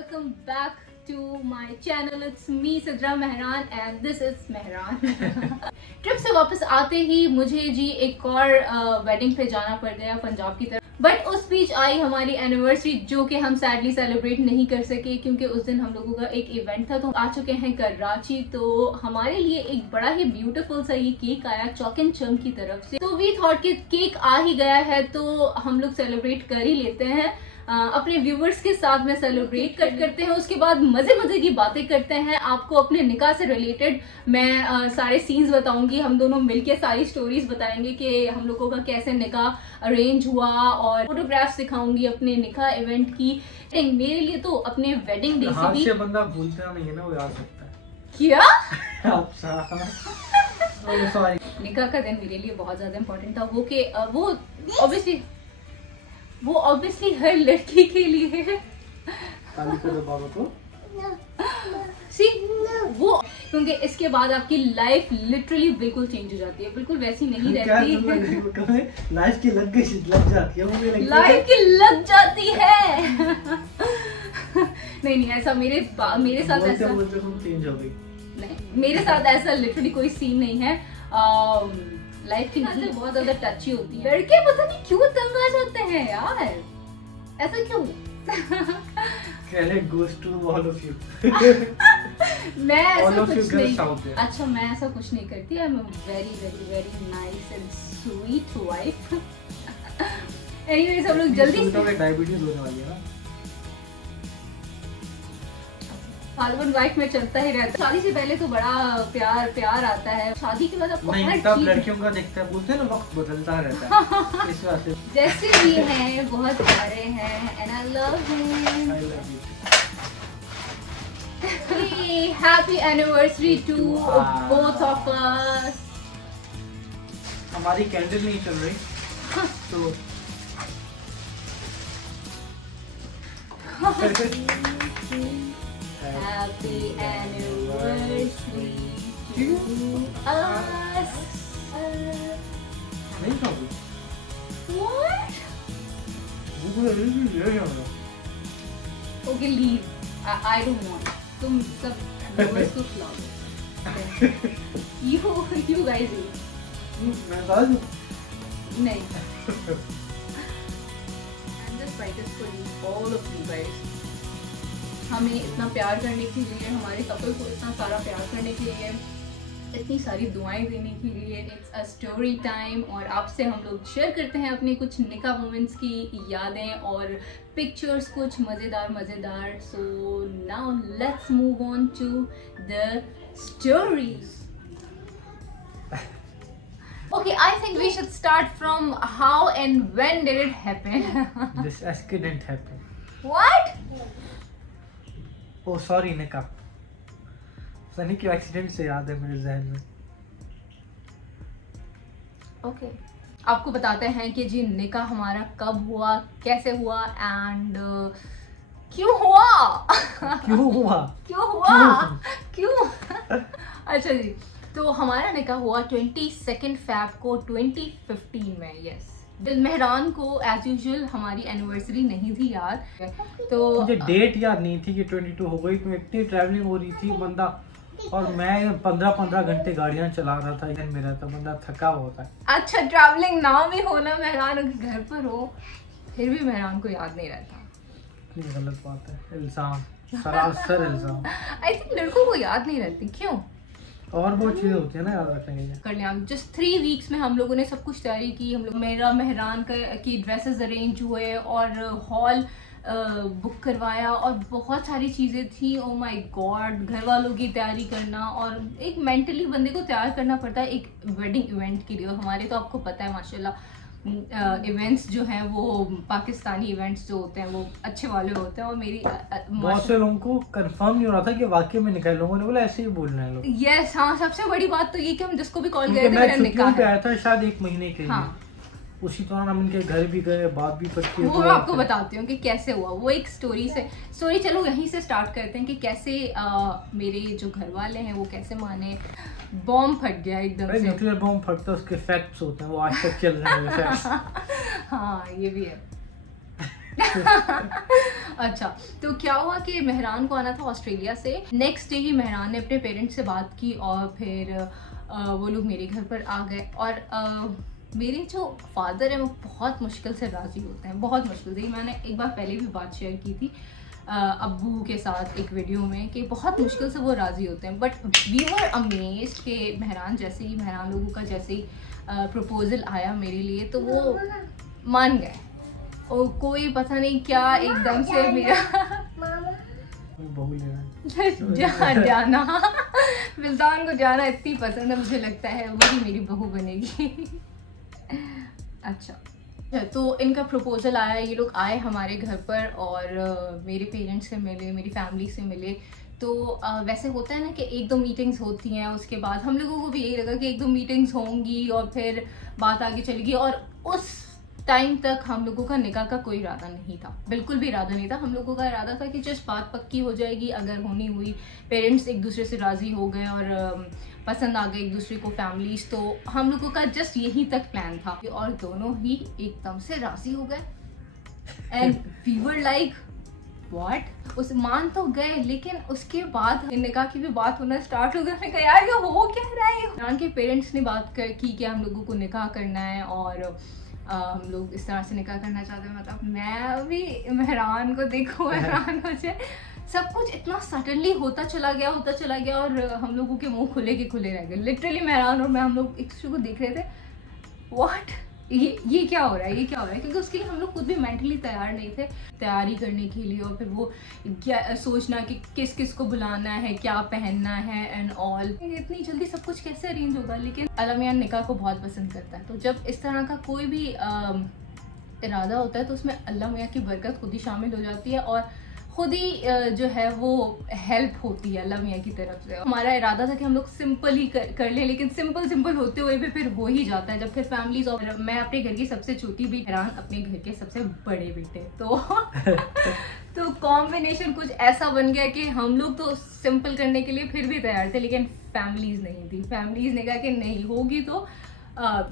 welcome back to my channel. It's me Sidra Mehran and this is Mehran. Trip से वापस आते ही मुझे जी एक और वेडिंग पे जाना पड़ गया पंजाब की तरफ, बट उस बीच आई हमारी एनिवर्सरी जो कि हम सैडली सेलिब्रेट नहीं कर सके क्योंकि उस दिन हम लोगों का एक इवेंट था। तो आ चुके हैं कराची, तो हमारे लिए एक बड़ा ही ब्यूटीफुल सा ये केक आया चॉक एंड चंक की तरफ से। तो वी थॉट कि केक आ ही गया है तो हम लोग सेलिब्रेट कर ही लेते हैं, अपने व्यूवर्स के साथ में सेलिब्रेट करते हैं। उसके बाद मजे मजे की बातें करते हैं। आपको अपने निकाह से रिलेटेड मैं सारे सीन्स बताऊंगी, हम दोनों मिलके सारी स्टोरीज बताएंगे कि हम लोगों का कैसे निकाह अरेंज हुआ और फोटोग्राफ्स दिखाऊंगी अपने निकाह इवेंट की। मेरे लिए तो अपने वेडिंग डे से भी बंदा भूलता नहीं है ना, वो याद रखता है। क्या निकाह का दिन मेरे लिए बहुत ज्यादा इम्पोर्टेंट था। वो ऑब्वियसली हर लड़की के लिए है। वो क्योंकि इसके बाद आपकी लाइफ लिटरली बिल्कुल चेंज हो जाती है, बिल्कुल वैसी नहीं रहती है। लाइफ की लग जाती है, लाइफ की लग जाती है। नहीं ऐसा मेरे साथ ऐसा चेंज हो गई। नहीं, मेरे साथ ऐसा लिटरली कोई सीन नहीं है। लाइफ की नजर बहुत ज्यादा टची होती है। लड़के पता नहीं क्यों तंग आ जाते हैं यार, ऐसा क्यों? मैं ऐसा कुछ नहीं, अच्छा मैं ऐसा कुछ नहीं करती। I am very very very nice and sweet wife. Anyways हम लोग जल्दी से डायबिटीज होने वाली है ना, हस्बैंड वाइफ में चलता ही रहता है। शादी से पहले तो बड़ा प्यार आता है, शादी के बाद आपको नहीं, तब लड़कियों का देखते हैं, बोलते हैं ना वक्त बदलता रहता है। इस वजह से जैसे भी हैं बहुत प्यारे हैं and I love him. Happy anniversary to both of us. हमारी कैंडल नहीं चल रही तो Happy anniversary to us. नहीं खाओगी? What? Okay, leave. I don't want. तुम सब viewers को खिलाओ। You guys eat. मैं बता दूँ? नहीं। I'm just writing for you, all of you guys. हमें इतना प्यार करने के लिए, हमारे कपल को इतना सारा प्यार करने के लिए, इतनी सारी दुआएं देने के लिए। इट्स अ स्टोरी टाइम और आपसे हम लोग शेयर करते हैं अपने कुछ निकाह मोमेंट्स की यादें और पिक्चर्स, कुछ मज़ेदार। So now let's move on to the stories. Okay, I think we should start from how and when did it happen? This accident happened. What? Oh sorry निकाह, सनी के एक्सीडेंट से याद है मेरे जहन में। ओके, आपको बताते हैं कि जी निकाह हमारा कब हुआ, कैसे हुआ एंड क्यों हुआ। अच्छा जी, तो हमारा निकाह हुआ 22 फ़रवरी को 2015 में। यस, दिल मेहरान को एज यूजुअल हमारी एनिवर्सरी नहीं थी याद, तो मुझे डेट याद नहीं थी कि 22 हो गई क्योंकि इतनी ट्रैवलिंग हो रही थी बंदा, और मैं 15 घंटे गाड़ियां चला रहा था। मेरा तो बंदा थका होता है। अच्छा, ट्रैवलिंग ना भी होना, मेहरान घर पर हो फिर भी मेहरान को याद नहीं रहता, ये गलत बात है। इल्जाम, सरासर इल्जाम। आई थिंक लड़कों को याद नहीं रहती, क्यों? और बहुत चीजें होती है ना याद रखने के। कल्याण जस्ट 3 वीक्स में हम लोगों ने सब कुछ तैयारी की। हम लोग मेरा मेहरान की ड्रेसेस अरेंज हुए और हॉल बुक करवाया और बहुत सारी चीज़ें थी। ओ माय गॉड, घर वालों की तैयारी करना और एक मेंटली बंदे को तैयार करना पड़ता है एक वेडिंग इवेंट के लिए। हमारे तो आपको पता है माशाल्लाह इवेंट्स जो हैं वो पाकिस्तानी इवेंट्स जो होते हैं वो अच्छे वाले होते हैं। और मेरी बहुत से लोगों को कंफर्म नहीं हो रहा था कि वाकई में निकाह, लोगों ने बोला ऐसे ही बोल रहे हैं लोग। यस, हाँ, सबसे बड़ी बात तो ये कि हम जिसको भी कॉल करे थे मेरा निकाह पे आया था शायद 1 महीने के लिए। हाँ, उसी दौरान हम इनके घर भी गए, बात भी करती है। वो मैं आपको बताती हूँ कि कैसे हुआ वो एक स्टोरी। चलो यहीं से स्टार्ट करते हैं कि कैसे मेरे जो घर वाले हैं वो कैसे माने। बॉम्ब फट गया एकदम से। न्यूक्लियर बॉम्ब फटता है, उसके फैक्ट्स होते हैं, वो आज तक चल रहे हैं फैक्ट्स। हाँ, ये भी है। अच्छा, तो क्या हुआ कि मेहरान को आना था ऑस्ट्रेलिया से। नेक्स्ट डे ही मेहरान ने अपने पेरेंट्स से बात की और फिर वो लोग मेरे घर पर आ गए। और मेरे जो फादर हैं वो बहुत मुश्किल से राज़ी होते हैं, बहुत मुश्किल से। मैंने एक बार पहले भी बात शेयर की थी अब्बू के साथ एक वीडियो में कि बहुत मुश्किल से वो राज़ी होते हैं। बट वी वर अमेज्ड कि मेहरान लोगों का जैसे ही प्रपोजल आया मेरे लिए तो वो मान गए। और कोई पता नहीं क्या एकदम से मेरा जाना मिल्तान को जाना इतनी पसंद है, मुझे लगता है वही मेरी बहू बनेगी। अच्छा, तो इनका प्रपोजल आया, ये लोग आए हमारे घर पर और मेरे पेरेंट्स से मिले, मेरी फैमिली से मिले। तो वैसे होता है ना कि एक दो मीटिंग्स होती हैं, उसके बाद हम लोगों को भी यही लगा कि एक दो मीटिंग्स होंगी और फिर बात आगे चलेगी। और उस टाइम तक हम लोगों का निकाह का कोई इरादा नहीं था, बिल्कुल भी इरादा नहीं था। हम लोगों का इरादा था कि जस्ट बात पक्की हो जाएगी, अगर होनी हुई, पेरेंट्स एक दूसरे से राज़ी हो गए और पसंद आ गए एक दूसरे को फैमिलीज, तो हम लोगों का जस्ट यहीं तक प्लान था। और दोनों ही एकदम से राज़ी हो गए and we were like what. उस मान तो गए, लेकिन उसके बाद निकाह की भी बात होना स्टार्ट हो गया। मैंने कहा यार ये हो क्या रहा है। मेहरान के पेरेंट्स ने बात की कि हम लोगों को निकाह करना है और हम लोग इस तरह से निकाह करना चाहते हैं। मतलब मैं भी मेहरान को देखूं, मेहरान मुझे सब कुछ इतना सडनली होता चला गया और हम लोगों के मुंह खुले के खुले रह गए। लिटरली मेहरान और मैं, हम लोग एक दूसरे को देख रहे थे, व्हाट ये क्या हो रहा है, ये क्या हो रहा है। क्योंकि उसके लिए हम लोग खुद भी मेंटली तैयार नहीं थे तैयारी करने के लिए। और फिर वो क्या सोचना कि किस किस को बुलाना है, क्या पहनना है एंड ऑल। इतनी जल्दी सब कुछ कैसे अरेंज होगा। लेकिन अल्लाह मियां निकाह को बहुत पसंद करता है, तो जब इस तरह का कोई भी इरादा होता है तो उसमें अल्लाह मियां की बरकत खुद ही शामिल हो जाती है और खुद ही जो है वो हेल्प होती है अल्लाह मियां की तरफ से। हमारा इरादा था कि हम लोग सिंपल ही कर लें, लेकिन सिंपल होते हुए भी फिर हो ही जाता है जब फिर फैमिलीज। और मैं अपने घर की सबसे छोटी भी, मेहरान अपने घर के सबसे बड़े बेटे, तो कॉम्बिनेशन कुछ ऐसा बन गया कि हम लोग तो सिंपल करने के लिए फिर भी तैयार थे, लेकिन फैमिलीज नहीं थी। फैमिलीज ने कहा कि नहीं होगी तो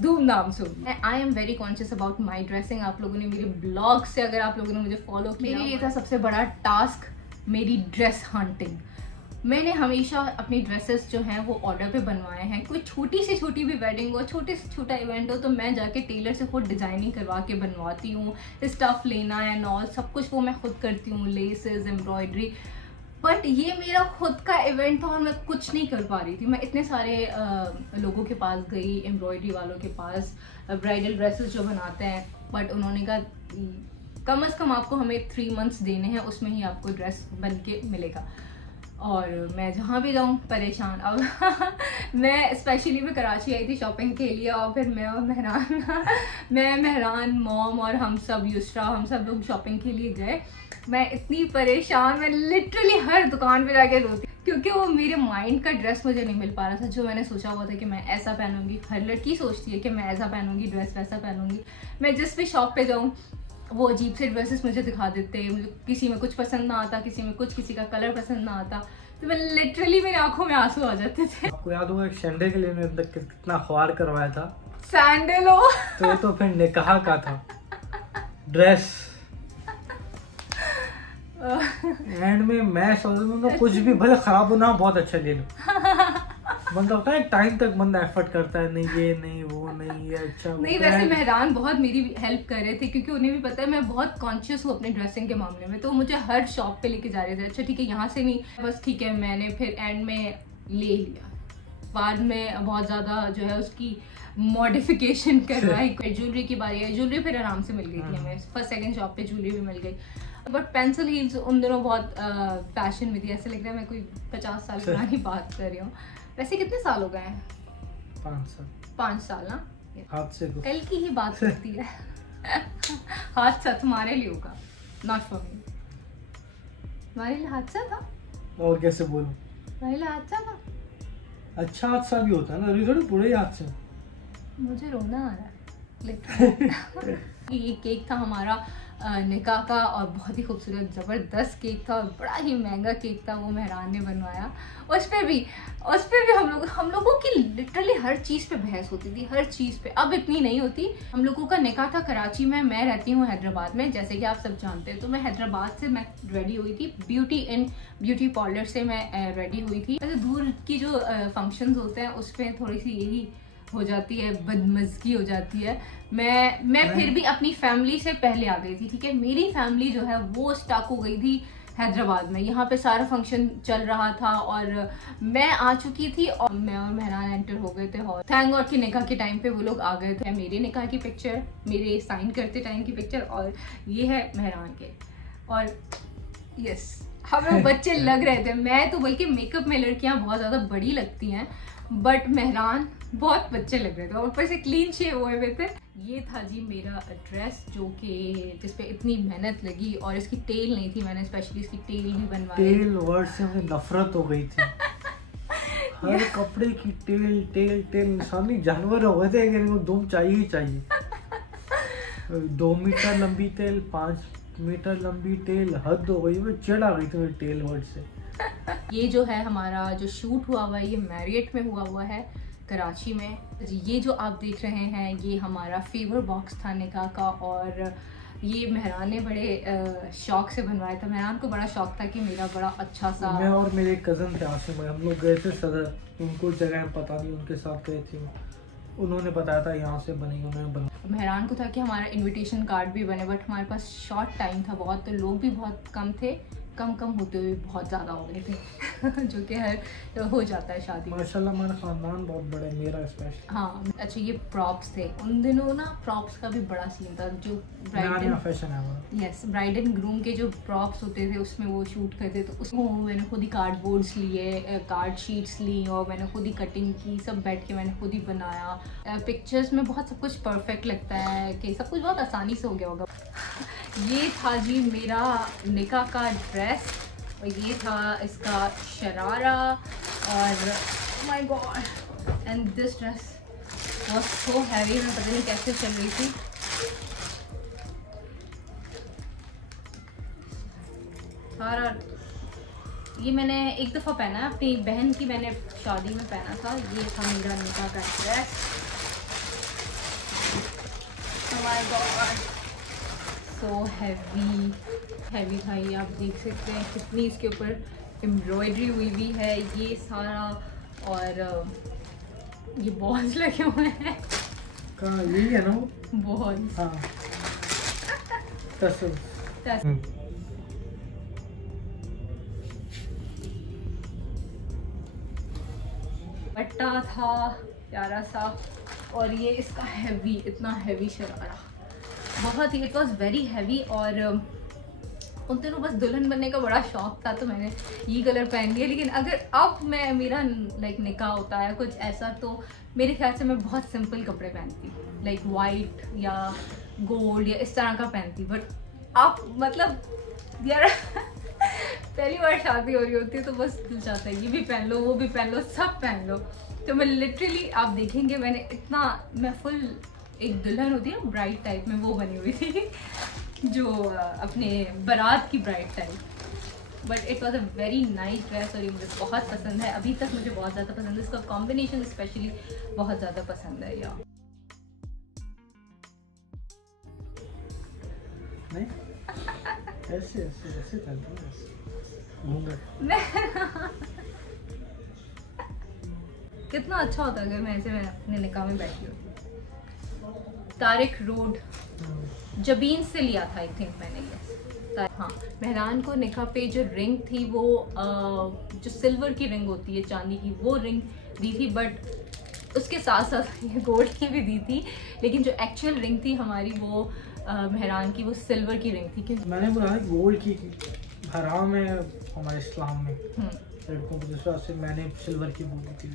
धूमधाम से होगी। I am very conscious about my dressing. आप लोगों ने मेरे ब्लॉग से, अगर आप लोगों ने मुझे फॉलो किया, मेरे लिए था सबसे बड़ा टास्क मेरी ड्रेस हंटिंग। मैंने हमेशा अपनी ड्रेसेस जो हैं वो ऑर्डर पे बनवाए हैं। कोई छोटी से छोटी भी वेडिंग हो, छोटे से छोटा इवेंट हो, तो मैं जाके टेलर से खुद डिजाइनिंग करवा के बनवाती हूँ। स्टफ लेना एंड ऑल सब कुछ वो मैं खुद करती हूँ, लेसेस, एम्ब्रॉयडरी। बट ये मेरा खुद का इवेंट था और मैं कुछ नहीं कर पा रही थी। मैं इतने सारे लोगों के पास गई, एम्ब्रॉयडरी वालों के पास, ब्राइडल ड्रेसेस जो बनाते हैं, बट उन्होंने कहा कम से कम आपको हमें 3 months देने हैं, उसमें ही आपको ड्रेस बन के मिलेगा। और मैं जहाँ भी जाऊँ परेशान। अब मैं स्पेशली मैं कराची आई थी शॉपिंग के लिए और फिर मैं और मेहरान मॉम और हम सब युसरा, हम सब लोग शॉपिंग के लिए गए। मैं इतनी परेशान, मैं लिटरली हर दुकान पे जाके रोती, क्योंकि वो मेरे माइंड का ड्रेस मुझे नहीं मिल पा रहा था जो मैंने सोचा हुआ था कि मैं ऐसा पहनूंगी। हर लड़की सोचती है कि मैं ऐसा पहनूंगी, ड्रेस वैसा पहनूंगी। मैं जिस भी शॉप पे जाऊँ वो अजीब से ड्रेसेस मुझे दिखा देते, मुझे किसी में कुछ पसंद ना आता, किसी में कुछ, किसी का कलर पसंद ना आता, तो मैं लिटरली मेरी आंखों में आंसू आ जाते थे। आपको याद होगा सैंडल के लिए मैंने कितना ख्वार करवाया था। सैंडल हो तो ये तो फिर निकाह का था। ड्रेस एंड में मैं सोच रहा कुछ भी भले खराब हो ना, बहुत अच्छा ले लो। बंदा होता है टाइम तक बंदा एफर्ट करता है, नहीं ये नहीं वो नहीं ये अच्छा नहीं। वैसे मेहरान बहुत मेरी हेल्प कर रहे थे, क्योंकि उन्हें भी पता है मैं बहुत कॉन्शियस हूँ अपने ड्रेसिंग के मामले में, तो मुझे हर शॉप पे लेके जा रहे थे। अच्छा ठीक है यहाँ से नहीं, बस ठीक है। मैंने फिर एंड में ले लिया, बाद में बहुत ज़्यादा जो है उसकी मॉडिफिकेशन करवाई। ज्वेलरी की बारी है, ज्वेलरी फिर आराम से मिल गई थी हमें, फर्स्ट सेकेंड शॉप पे ज्वेलरी भी मिल गई। बट पेंसिल हील्स उन दिनों बहुत फैशन में थी, ऐसे लग रहा है मैं कोई 50 साल पुरानी बात कर रही हूँ। वैसे कितने साल हो गए हैं? 5 साल ना, हाथ से कल की ही बात करती है। हादसा तुम्हारे लिए होगा, नॉट फॉर मी। तुम्हारे लिए हादसा था? और कैसे बोलूं, तुम्हारे लिए हादसा था। अच्छा हादसा भी होता है ना, रिजल्ट बुरे हादसे। मुझे रोना आ रहा है। ये केक था हमारा निकाह का, और बहुत ही खूबसूरत ज़बरदस्त केक था और बड़ा ही महंगा केक था, वो मेहरान ने बनवाया। उस पर भी हम लोगों की लिटरली हर चीज़ पे बहस होती थी, हर चीज़ पे। अब इतनी नहीं होती। हम लोगों का निकाह था कराची में, मैं रहती हूँ हैदराबाद में, जैसे कि आप सब जानते हैं। तो मैं हैदराबाद से मैं रेडी हुई थी, ब्यूटी पार्लर से मैं रेडी हुई थी। ऐसे दूर की जो फंक्शंस होते हैं उस पर थोड़ी सी यही हो जाती है, बदमज़गी हो जाती है। मैं फिर भी अपनी फैमिली से पहले आ गई थी, ठीक है। मेरी फैमिली जो है वो स्टक हो गई थी हैदराबाद में, यहाँ पे सारा फंक्शन चल रहा था और मैं आ चुकी थी और मैं और मेहरान एंटर हो गए थे हॉल। थैंक गॉड कि निकाह के टाइम पे वो लोग आ गए थे। मेरे निकाह की पिक्चर, मेरे साइन करते टाइम की पिक्चर, और ये है मेहरान के। और यस, हम लोग बच्चे लग रहे थे। मैं तो बल्कि मेकअप में लड़कियां बहुत ज़्यादा बड़ी लगती हैं, बट मेहरान बहुत बच्चे लग रहे थे, और ऊपर से क्लीन शेव हुए हुए थे। ये था जी मेरा ड्रेस, जो कि जिस पे इतनी मेहनत लगी, और इसकी टेल नहीं थी, मैंने स्पेशली इसकी टेल भी बनवाई। टेल वर्ड से मुझे नफरत हो गई थी। हर कपड़े की टेल टेल टेल, इंसानी जानवर हो गए थे कि इनको दुम चाहिए ही चाहिए। 2 मीटर लंबी टेल, 5 मीटर लंबी टेल, हद हो गई। मैं चिढ़ गई थी टेल वर्ड से। ये जो है हमारा जो शूट हुआ हुआ है, ये मैरियट में हुआ है कराची में। ये जो आप देख रहे हैं ये हमारा फेवर बॉक्स था निकाह का, और ये मेहरान ने बड़े शौक से बनवाया था। मेहरान को बड़ा शौक था कि मेरा बड़ा अच्छा सा। मैं और मेरे कज़न थे आसिम, हम लोग गए थे सदर, उनको जगह पता नहीं, उनके साथ गए थे, उन्होंने बताया था यहाँ से बनेगा, मैं बना। मेहरान को था कि हमारा इनविटेशन कार्ड भी बने, बट हमारे पास शॉर्ट टाइम था बहुत, तो लोग भी बहुत कम थे, कम होते हुए बहुत ज़्यादा हो गए थे। जो कि हर हो जाता है शादी में। माशाल्लाह मेरा खानदान बहुत बड़ा है, मेरा स्पेशल। हाँ अच्छा, ये प्रॉप्स थे उन दिनों ना, प्रॉप्स का भी बड़ा सीन था। जो फैशन है वो। यस, ब्राइड एंड ग्रूम के जो प्रॉप्स होते थे उसमें वो शूट करते, तो उसमें मैंने खुद ही कार्डबोर्ड्स लिए, कार्ड शीट्स ली, और मैंने खुद ही कटिंग की, सब बैठ के मैंने खुद ही बनाया। पिक्चर्स में बहुत सब कुछ परफेक्ट लगता है कि सब कुछ बहुत आसानी से हो गया होगा। ये था जी मेरा निकाह का ड्रेस, और ये था इसका शरारा, और my God, and this dress was so heavy, मैं पता नहीं कैसे चल रही थी। सारा ये मैंने एक दफ़ा पहना है, अपनी बहन की मैंने शादी में पहना था। ये था मेरा निकाह का dress. Oh my God, so heavy था ये। आप देख सकते हैं कितनी इसके ऊपर एम्ब्रॉयडरी हुई हुई है, ये सारा, और ये बॉल्स लगे हुए हैं। कहाँ यही है ना बॉल्स? हाँ। पट्टा था प्यारा सा, और ये इसका हैवी, इतना हैवी शरारा, बहुत ही, इट वॉज वेरी हैवी। और उन दिनों बस दुल्हन बनने का बड़ा शौक था, तो मैंने ये कलर पहन लिया। लेकिन अगर अब मेरा लाइक निकाह होता है कुछ ऐसा, तो मेरे ख्याल से मैं बहुत सिंपल कपड़े पहनती, लाइक वाइट या गोल्ड या इस तरह का पहनती। बट अब मतलब यार पहली बार शादी हो रही होती है तो बस दिल चाहता है ये भी पहन लो, वो भी पहन लो, सब पहन लो। तो मैं लिटरली, आप देखेंगे मैंने इतना, मैं फुल एक दुल्हन होती है ब्राइड टाइप में, वो बनी हुई थी जो अपने बारात की bride type. But it was a very nice dress, और ये मुझे बहुत पसंद है, अभी तक मुझे बहुत ज़्यादा पसंद है। इसका कॉम्बिनेशन स्पेशली बहुत ज़्यादा पसंद है। या नहीं ऐसे ऐसे ऐसे चलता है, कितना अच्छा होता अगर मैं ऐसे अपने निकाह में बैठी होती। तारिक रोड जबीन से लिया था आई थिंक मैंने ये। हाँ, मेहरान को निकाह पे जो रिंग थी वो जो सिल्वर की रिंग होती है, चांदी की, वो रिंग दी थी। बट उसके साथ साथ ये गोल्ड की भी दी थी, लेकिन जो एक्चुअल रिंग थी हमारी वो मेहरान की, वो सिल्वर की रिंग थी। क्योंकि मैंने बोला गोल्ड की हराम है हमारे इस्लाम में लड़कों को, जिस वजह से मैंने सिल्वर की बोली थी।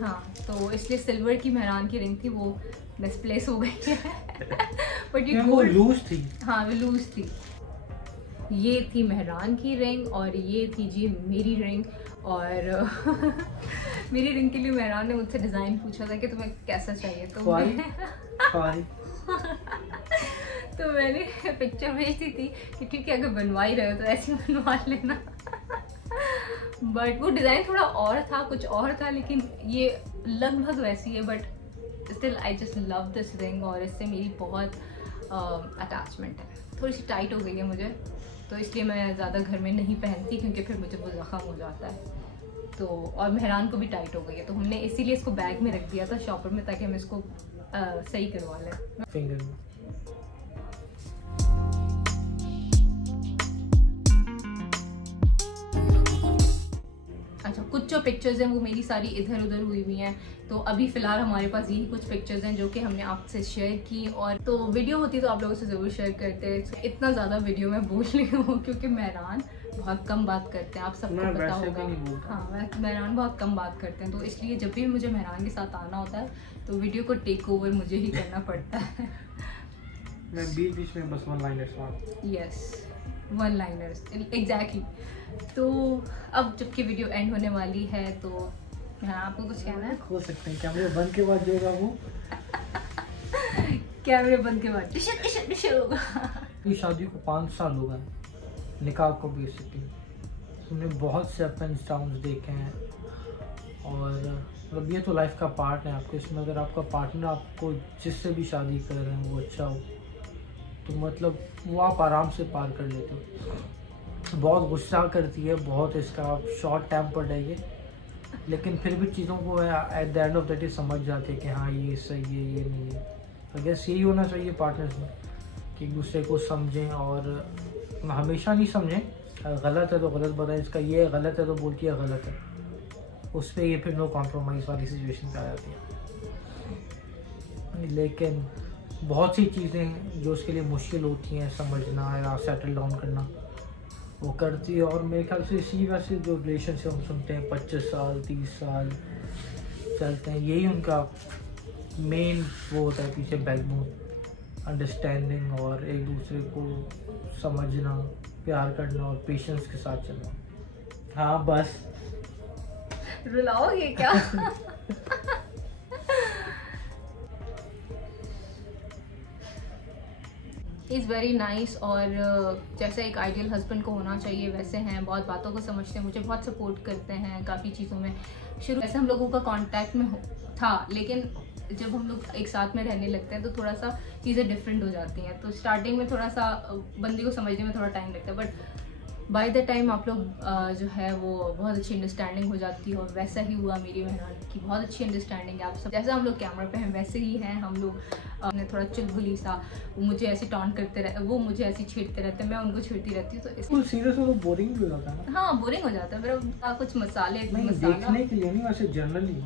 हाँ, तो इसलिए सिल्वर की मेहरान की रिंग थी, वो मिसप्लेस हो गई है। बट ये वो लूज थी। हाँ, वो लूज थी। ये थी मेहरान की रिंग, और ये थी जी मेरी रिंग। और मेरी रिंग के लिए मेहरान ने मुझसे डिज़ाइन पूछा था कि तुम्हें कैसा चाहिए, तो तो मैंने पिक्चर भेज दी थी कि ठीक है अगर बनवा ही रहे हो तो ऐसे बनवा लेना। बट वो डिज़ाइन थोड़ा और था, कुछ और था, लेकिन ये लगभग वैसी है। But still I just love this ring और इससे मेरी बहुत अटैचमेंट है। थोड़ी सी टाइट हो गई है मुझे, तो इसलिए मैं ज़्यादा घर में नहीं पहनती क्योंकि फिर मुझे वो ज़ख्म हो जाता है। तो और मेहरान को भी टाइट हो गई है, तो हमने इसीलिए इसको बैग में रख दिया था शॉपर में, ताकि हम इसको सही करवा लें फिंगर में। अच्छा, कुछ जो पिक्चर्स हैं वो मेरी सारी इधर उधर हुई हुई हैं, तो अभी फ़िलहाल हमारे पास यही कुछ पिक्चर्स हैं जो कि हमने आपसे शेयर की। और तो वीडियो होती तो आप लोगों से ज़रूर शेयर करते। इतना ज़्यादा वीडियो में बोल रही हूँ क्योंकि मेहरान बहुत कम बात करते हैं, आप सबको पता होगा। हाँ, मेहरान बहुत कम बात करते हैं, तो इसलिए जब भी मुझे मेहरान के साथ आना होता है तो वीडियो को टेक ओवर मुझे ही करना पड़ता है। मैं बीच में बस one liners. Yes, one liners exactly. तो अब जबकि वीडियो एंड होने वाली है, तो हाँ, आपको कुछ कहना है? हो सकते हैं कैमरे बंद के बाद जो होगा वो कैमरे बंद के बाद होगा। इस शादी को 5 साल हो गए, निकाह को बेसिकली। हमने बहुत से अप एंड डाउन्स देखे हैं, और मतलब ये तो लाइफ का पार्ट है आपको। इसमें अगर आपका पार्टनर आपको जिससे भी शादी कर रहे हैं वो अच्छा हो, तो मतलब वो आप आराम से पार कर लेते हो। बहुत गुस्सा करती है, बहुत इसका शॉर्ट टेम्पर्ड है ये, लेकिन फिर भी चीज़ों को at the end of the day समझ जाते हैं कि हाँ ये सही है, ये नहीं है। तो गैस यही होना चाहिए पार्टनर्स में कि एक दूसरे को समझें, और हमेशा नहीं समझें। गलत है तो गलत बताएं, इसका ये गलत है तो बोल के गलत है, उस पर ये फिर नो कॉम्प्रोमाइज़ वाली सिचुएशन पे आ जाती है। लेकिन बहुत सी चीज़ें जो उसके लिए मुश्किल होती हैं समझना या सेटल डाउन करना, वो करती है। और मेरे ख्याल से इसी वजह से जो रिलेशनशिप हम सुनते हैं 25 साल 30 साल चलते हैं, यही उनका मेन वो होता है पीछे, बैकबोन, अंडरस्टैंडिंग और एक दूसरे को समझना, प्यार करना और पेशेंस के साथ चलना। हाँ बस रुलाओगे क्या? इज़ वेरी नाइस, और जैसे एक आइडियल हस्बैंड को होना चाहिए वैसे हैं। बहुत बातों को समझते हैं, मुझे बहुत सपोर्ट करते हैं काफ़ी चीज़ों में। शुरू ऐसे हम लोगों का कांटेक्ट में था, लेकिन जब हम लोग एक साथ में रहने लगते हैं तो थोड़ा सा चीज़ें डिफरेंट हो जाती हैं। तो स्टार्टिंग में थोड़ा सा बंदे को समझने में थोड़ा टाइम लगता है, बट बाय द टाइम आप लोग जो है वो बहुत अच्छी अंडरस्टैंडिंग हो जाती है। और वैसा ही हुआ मेरी मेहरान की, बहुत अच्छी अंडरस्टैंडिंग है। आप सब जैसे हम लोग कैमरा पे हैं वैसे ही हैं हम लोग। थोड़ा चुलबुली सा, वो मुझे ऐसे टॉन्ट करते रहते, वो मुझे ऐसे छेड़ते रहते हैं, मैं उनको छेड़ती रहती हूँ। तो इसको सीरियस हो तो बोरिंग भी हो जाता है ना। हाँ, बोरिंग हो जाता है। मेरा कुछ मसाले देखने के लिए नहीं, वैसे जनरली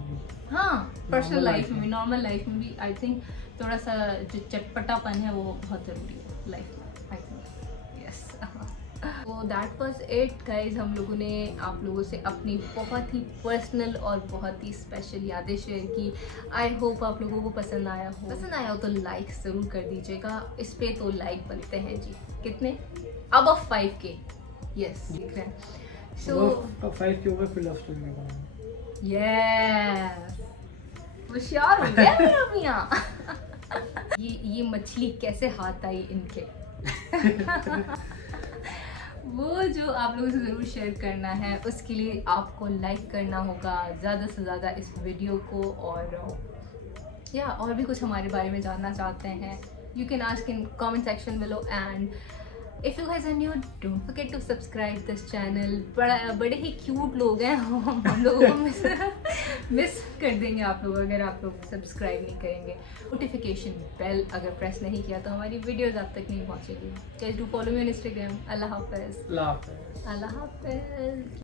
हाँ पर्सनल लाइफ में भी, नॉर्मल लाइफ में भी आई थिंक थोड़ा सा जो चटपटापन है वो बहुत ज़रूरी है लाइफ में, आई थिंक। यस, तो दैट वाज इट गाइज। हम लोगों ने आप लोगों से अपनी बहुत ही पर्सनल और बहुत ही स्पेशल यादें शेयर की। आई होप आप लोगों को पसंद आया हो तो लाइक ज़रूर कर दीजिएगा। इस पे तो लाइक बनते हैं जी, कितने? अब 5K। यस, देख रहे हैं। सो 5K हो गए, फिर लव स्टोरी में बनाएंगे। यस, होशियार हो गया मेरा मियाँ। ये मछली कैसे हाथ आई इनके। वो जो आप लोगों से ज़रूर शेयर करना है, उसके लिए आपको लाइक करना होगा ज़्यादा से ज़्यादा इस वीडियो को। और या और भी कुछ हमारे बारे में जानना चाहते हैं, you can ask in comment section below. And if you guys are new, don't forget to subscribe this channel. बड़े ही क्यूट लोग हैं हम लोगों को मिस कर देंगे आप लोग अगर आप लोग सब्सक्राइब नहीं करेंगे। नोटिफिकेशन बेल अगर प्रेस नहीं किया तो हमारी वीडियोज़ आप तक नहीं पहुँचेगी। Just do follow me on Instagram. अल्लाह हाफ़िज़। अल्लाह हाफ़िज़।